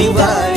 ஓடி வாடி